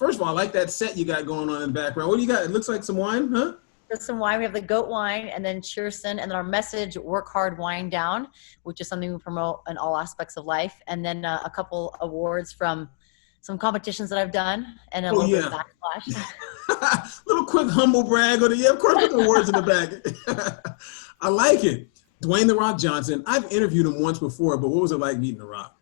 first of all, I like that set you got going on in the background. What do you got? It looks like some wine, huh? There's some wine. We have the G.O.A.T wine, and then Cheerson, and then our message, work hard, wind down, which is something we promote in all aspects of life. And then a couple awards from some competitions that I've done, and a little bit of backlash. Little quick humble brag on it. Yeah, of course, with the words in the back. I like it. Dwayne "The Rock" Johnson. I've interviewed him once before, but what was it like meeting The Rock?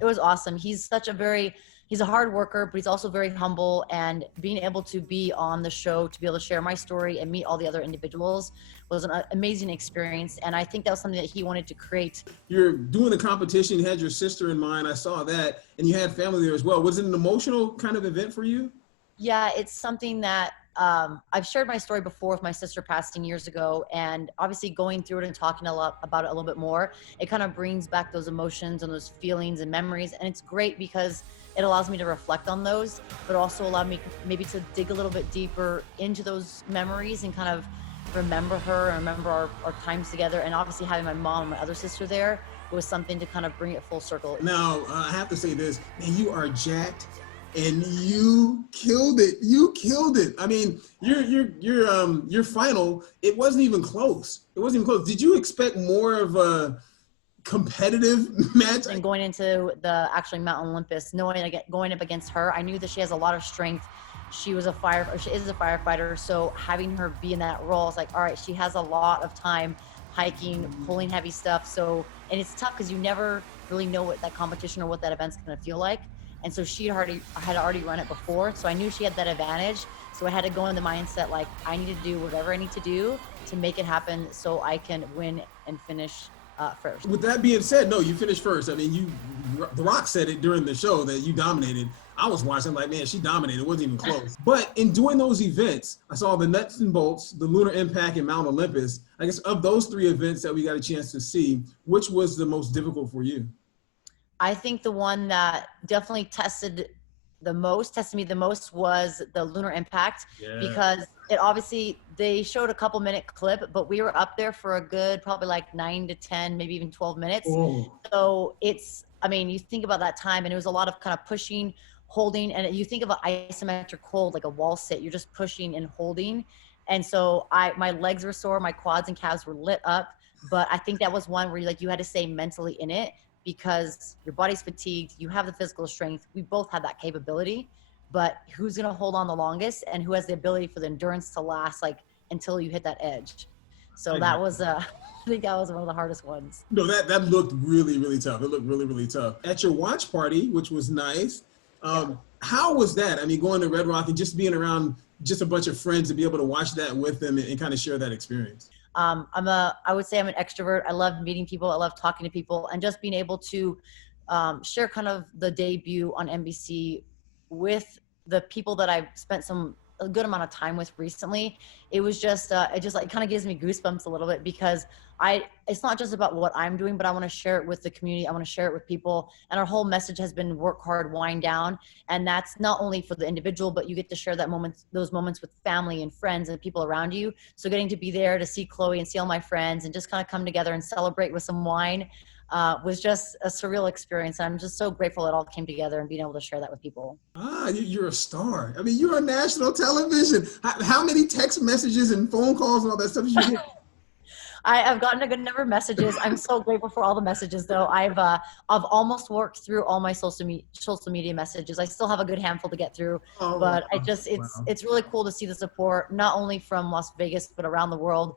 It was awesome. He's a hard worker, but he's also very humble, and being able to be on the show, to be able to share my story and meet all the other individuals was an amazing experience. And I think that was something that he wanted to create. You're doing the competition. You had your sister in mind. I saw that. And you had family there as well. Was it an emotional kind of event for you? Yeah, it's something that I've shared my story before with my sister passing years ago, and obviously going through it and talking about it a little bit more, it kind of brings back those emotions and those feelings and memories. And it's great because it allows me to reflect on those, but also allow me maybe to dig a little bit deeper into those memories and kind of remember her and remember our times together. And obviously having my mom and my other sister there was something to kind of bring it full circle. Now, I have to say this, man, you are jacked. And you killed it. You killed it. I mean, your final, it wasn't even close. It wasn't even close. Did you expect more of a competitive match? And going into the actually Mount Olympus, going up against her, I knew that she has a lot of strength. She is a firefighter. So having her be in that role, I was like, all right, she has a lot of time hiking, pulling heavy stuff. So, and it's tough because you never really know what that competition or what that event's going to feel like. And so she had already run it before. So I knew she had that advantage. So I had to go in the mindset, like, I need to do whatever I need to do to make it happen so I can win and finish first. With that being said, no, you finished first. I mean, The Rock said it during the show that you dominated. I was watching, like, man, she dominated. It wasn't even close. But in doing those events, I saw the nuts and bolts, the lunar impact, and Mount Olympus. I guess of those three events that we got a chance to see, which was the most difficult for you? I think the one that definitely tested me the most was the lunar impact, because they showed a couple minute clip, but we were up there for a good, probably like 9 to 10, maybe even 12 minutes. Oh. So you think about that time, and it was a lot of kind of pushing, holding, and you think of an isometric hold, like a wall sit, you're just pushing and holding. And so my legs were sore, my quads and calves were lit up, but I think that was one where you had to stay mentally in it, because your body's fatigued, you have the physical strength, we both have that capability, but who's gonna hold on the longest and who has the ability for the endurance to last until you hit that edge. So that was, I think that was one of the hardest ones. No, that looked really, really tough. It looked really, really tough. At your watch party, which was nice, how was that? I mean, going to Red Rock and just being around just a bunch of friends to be able to watch that with them and kind of share that experience. I would say I'm an extrovert. I love meeting people. I love talking to people, and just being able to share kind of the debut on NBC with the people that I've spent a good amount of time with recently. It was just, it kind of gives me goosebumps a little bit, because it's not just about what I'm doing, but I want to share it with the community. I want to share it with people. And our whole message has been work hard, wind down. And that's not only for the individual, but you get to share those moments with family and friends and people around you. So getting to be there to see Chloe and see all my friends and just kind of come together and celebrate with some wine was just a surreal experience. And I'm just so grateful it all came together and being able to share that with people. You're a star. I mean, you're on national television. How many text messages and phone calls and all that stuff did you get? I've gotten a good number of messages. I'm so grateful for all the messages, though. I've almost worked through all my social media messages. I still have a good handful to get through, but it's really cool to see the support, not only from Las Vegas, but around the world.